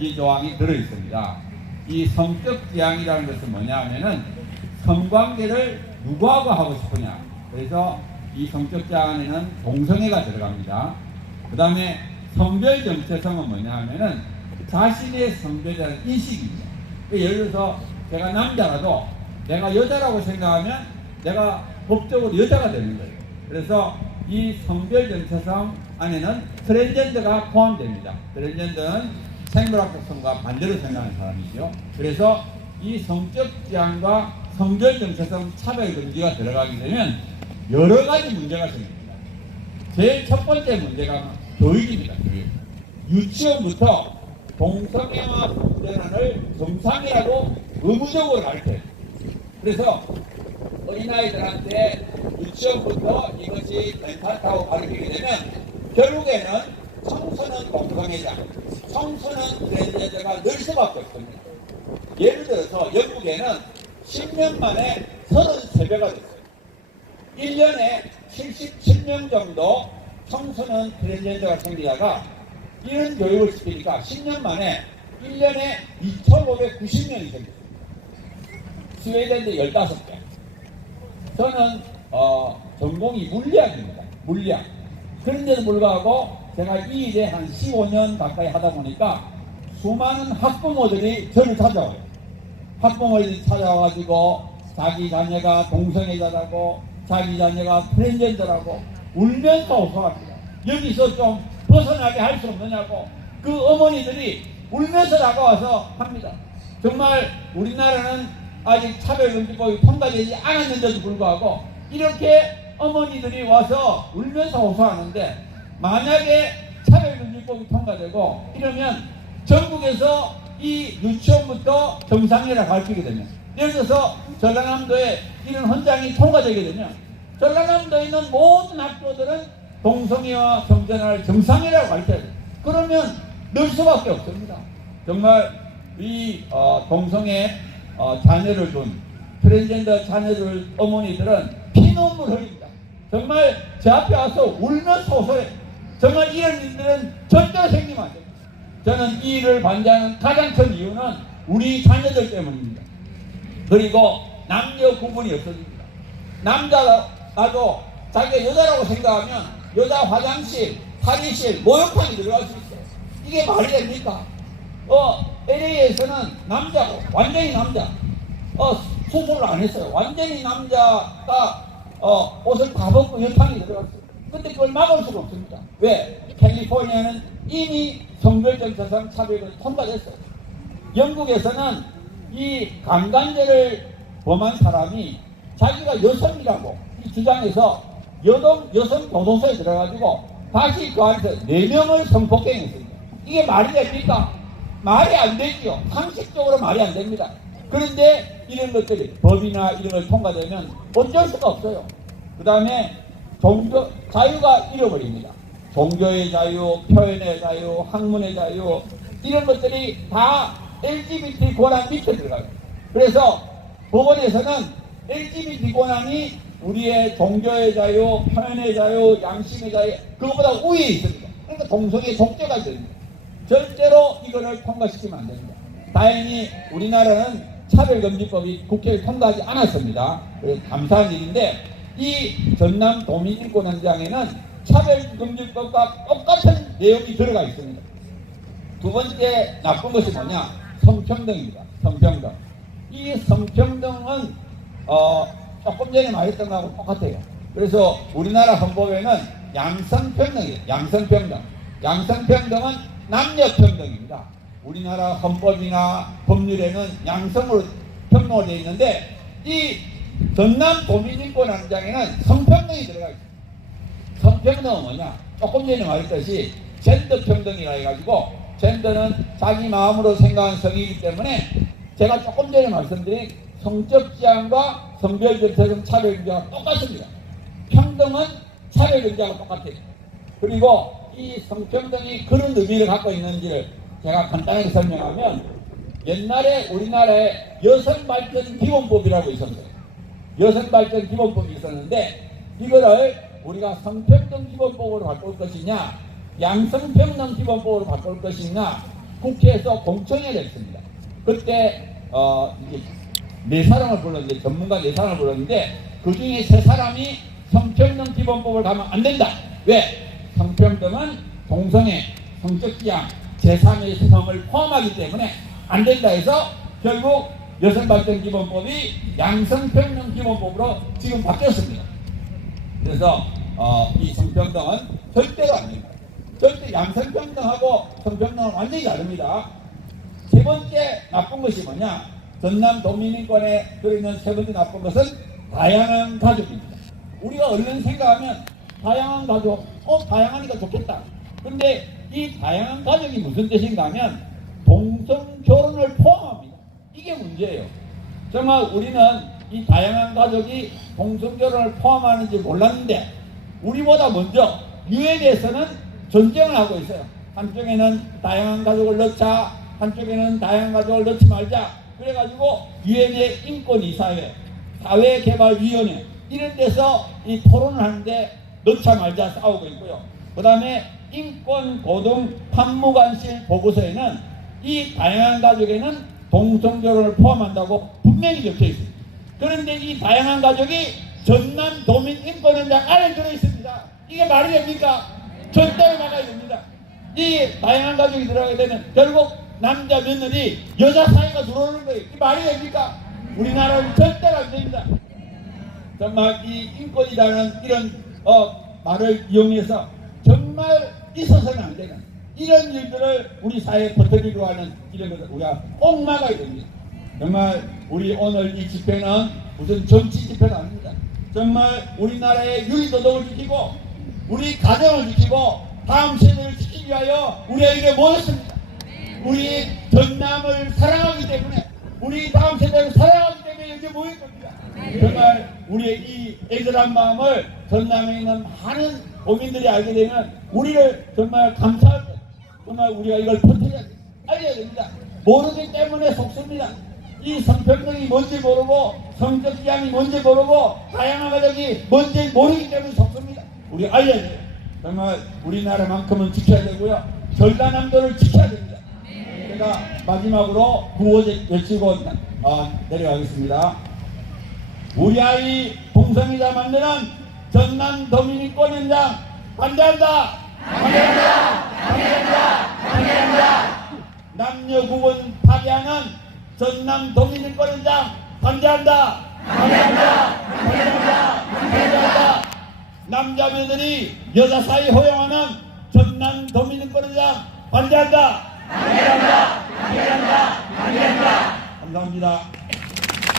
이 조항이 들어있습니다. 이 성적 지향이라는 것은 뭐냐 하면은 성관계를 누구하고 하고 싶으냐. 그래서 이 성적 지향에는 동성애가 들어갑니다. 그 다음에 성별 정체성은 뭐냐 하면은 자신의 성별에 대한 인식입니다. 예를 들어서 제가 남자라도 내가 여자라고 생각하면 내가 법적으로 여자가 되는 거예요. 그래서 이 성별 정체성 안에는 트랜스젠더가 포함됩니다. 트랜스젠더는 생물학적 성과 반대로 생각하는 사람이죠. 그래서 이 성적 지향과 성별 정체성 차별 금지가 들어가게 되면 여러 가지 문제가 생깁니다. 제일 첫 번째 문제가 교육입니다. 교육. 유치원부터 동성애와 성전환을 정상이라고 의무적으로 가르쳐요. 그래서 어린아이들한테 유치원부터 이것이 괜찮다고 가르치게 되면 결국에는 청소년 동성애자, 청소년 트랜스젠더가 늘 수밖에 없습니다. 예를 들어서 영국에는 10년 만에 33배가 됐어요. 1년에 77명 정도 청소년 트랜스젠더가 생기다가 이런 교육을 시키니까 10년 만에 1년에 2,590명이 생겼어요. 스웨덴도 15배. 저는 전공이 물리학입니다. 물리학. 그런데도 불구하고 제가 이 일에 한 15년 가까이 하다 보니까 수많은 학부모들이 저를 찾아와요. 학부모들이 찾아와가지고 자기 자녀가 동성애자라고 자기 자녀가 트랜스젠더라고 울면서 호소합니다. 여기서 좀 벗어나게 할 수 없느냐고 그 어머니들이 울면서 다가와서 합니다. 정말 우리나라는 아직 차별금지법이 통과되지 않았는데도 불구하고 이렇게 어머니들이 와서 울면서 호소하는데 만약에 차별금지법이 통과되고 이러면 전국에서 이 유치원부터 정상회라 가르치게 되면 예를 들어서 전라남도에 이런 헌장이 통과되게 되면 전라남도에 있는 모든 학교들은 동성애와 성전환을 정상회라고 가르쳐야 돼요. 그러면 늘 수밖에 없습니다. 정말 이 동성애 자녀를 둔 트랜스젠더 자녀들 어머니들은 피눈물 흘립니다. 정말 제 앞에 와서 울면서 호소해요. 정말 이런 일들은 절대로 생기면 안 됩니다. 저는 이 일을 반대하는 가장 큰 이유는 우리 자녀들 때문입니다. 그리고 남녀 구분이 없어집니다. 남자라도 자기가 여자라고 생각하면 여자 화장실, 탈의실, 목욕탕에 들어갈 수 있어요. 이게 말이 됩니까? LA에서는 남자고 완전히 남자 수술을 안 했어요. 완전히 남자가 옷을 다 벗고 여탕에 들어갔어요. 근데 그걸 막을 수가 없습니다. 왜? 캘리포니아는 이미 성별정체성 차별이 통과됐어요. 영국에서는 이 강간죄를 범한 사람이 자기가 여성이라고 주장해서 여성 교도소에 들어가지고 다시 그 안에서 4명을 성폭행했습니다. 이게 말이 됩니까? 말이 안 되죠. 상식적으로 말이 안 됩니다. 그런데 이런 것들이 법이나 이런 걸 통과되면 어쩔 수가 없어요. 그 다음에 종교 자유가 잃어버립니다. 종교의 자유, 표현의 자유, 학문의 자유 이런 것들이 다 LGBT 권한 밑에 들어가요. 그래서 법원에서는 LGBT 권한이 우리의 종교의 자유, 표현의 자유, 양심의 자유 그것보다 우위에 있습니다. 그러니까 동성애 독재가 됩니다. 절대로 이거를 통과시키면 안 됩니다. 다행히 우리나라는 차별금지법이 국회에 통과하지 않았습니다. 감사한 일인데 이 전남 도민인권헌장에는 차별금지법과 똑같은 내용이 들어가 있습니다. 두 번째 나쁜 것이 뭐냐? 성평등입니다. 성평등. 이 성평등은 조금 전에 말했던 거하고 똑같아요. 그래서 우리나라 헌법에는 양성평등이에요. 양성평등. 양성평등은 남녀평등입니다. 우리나라 헌법이나 법률에는 양성으로 평등으로 되어 있는데 이 전남 도민인권헌장에는 성평등이 들어가 있습니다. 성평등은 뭐냐? 조금 전에 말했듯이 젠더 평등이라 해가지고 젠더는 자기 마음으로 생각하는 성이기 때문에 제가 조금 전에 말씀드린 성적 지향과 성별정체성 차별금지와 똑같습니다. 평등은 차별금지하고 똑같아요. 그리고 이 성평등이 그런 의미를 갖고 있는지를 제가 간단하게 설명하면 옛날에 우리나라에 여성발전기본법이라고 있었어요. 여성발전기본법이 있었는데 이거를 우리가 성평등기본법으로 바꿀 것이냐 양성평등기본법으로 바꿀 것이냐 국회에서 공청회가 있습니다. 그때 이게 네 사람을 불렀는데, 전문가 네 사람을 불렀는데, 그 중에 세 사람이 성평등 기본법을 가면 안 된다. 왜? 성평등은 동성애, 성적지향, 제3의 성을 포함하기 때문에 안 된다 해서 결국 여성발전기본법이 양성평등기본법으로 지금 바뀌었습니다. 그래서 이 성평등은 절대로 안 됩니다. 절대 양성평등하고 성평등은 완전히 다릅니다. 세 번째 나쁜 것이 뭐냐? 전남 도민인권에 들어있는 세 번째 나쁜 것은 다양한 가족입니다. 우리가 얼른 생각하면 다양한 가족, 다양하니까 좋겠다. 근데 이 다양한 가족이 무슨 뜻인가 하면 동성 결혼을 포함합니다. 이게 문제예요. 정말 우리는 이 다양한 가족이 동성 결혼을 포함하는지 몰랐는데, 우리보다 먼저 유엔에서는 전쟁을 하고 있어요. 한쪽에는 다양한 가족을 넣자, 한쪽에는 다양한 가족을 넣지 말자. 그래가지고 유엔의 인권이사회, 사회개발위원회 이런 데서 이 토론을 하는데 넣자 말자 싸우고 있고요. 그 다음에 인권고등판무관실 보고서에는 이 다양한 가족에는 동성결혼을 포함한다고 분명히 적혀 있습니다. 그런데 이 다양한 가족이 전남 도민인권위원장 안에 들어있습니다. 이게 말이 됩니까? 절대로 막아야 됩니다. 이 다양한 가족이 들어가게 되면 결국 남자 며느리 여자 사이가 들어오는 거예요. 이 말이 됩니까? 우리나라는 절대로 안 됩니다. 정말 이 인권이라는 이런 말을 이용해서 정말 있어서는 안 되는 이런 일들을 우리 사회에 퍼뜨리려고 하는 이런 것을 우리가 꼭 막아야 됩니다. 정말 우리 오늘 이 집회는 무슨 정치 집회는 아닙니다. 정말 우리나라의 윤리도덕을 지키고 우리 가정을 지키고 다음 세대를 지키기 위하여 우리가 이렇게 모였습니다. 우리 전남을 사랑하기 때문에, 우리 다음 세대를 사랑하기 때문에 이렇게 모인 겁니다. 정말 우리의 이 애절한 마음을 전남에 있는 많은 도민들이 알게 되면 우리를 정말 감사할 것, 정말 우리가 이걸 퍼뜨려야 됩니다. 알려야 됩니다. 모르기 때문에 속습니다. 이 성평등이 뭔지 모르고 성적지향이 뭔지 모르고 다양한 가족이 뭔지 모르기 때문에 속습니다. 우리 알려야 돼요. 정말 우리나라만큼은 지켜야 되고요. 전라남도를 지켜야 됩니다. 제가 마지막으로 구호 외치고 내려가겠습니다. 우리 아이 동성애자 만드는 전남 도민인권위원장 반대한다. 반대한다. 반대한다. 반대한다. 남녀 구분 파괴하는 전남 도민인권위원장 반대한다. 반대한다. 반대한다. 반대한다. 남자 며느리 여자 사이 허용하는 전남 도민인권위원장 반대한다. 반대한다. 반대한다. 반대한다. 감사합니다.